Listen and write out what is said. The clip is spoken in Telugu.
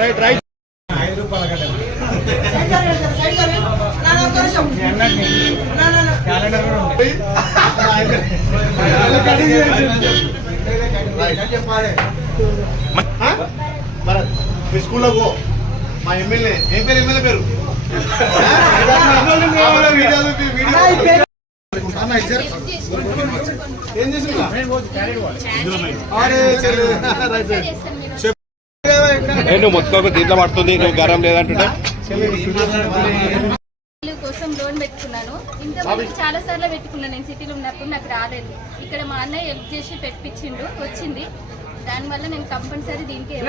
రైట్ రైట్ భరత్ మీ స్కూల్లో పో మా ఎమ్మెల్యే ఏం పేరు ఎమ్మెల్యే పేరు అన్న, ఇచ్చారు? ఏం చేసిందా నువ్వు మొత్తం దీంట్లో పడుతుంది నువ్వు గరం లేదంటుంటే? కోసం లోన్ పెట్టుకున్నాను. ఇంతకుముందు చాలా సార్లు పెట్టుకున్నాను నేను సిటీలో ఉన్నప్పుడు నాకు రాలేదు. ఇక్కడ మా అన్నయ్య హెల్ప్ చేసి పెట్టించిండు వచ్చింది. దానివల్ల నేను కంపల్సరీ దీనికి ఏం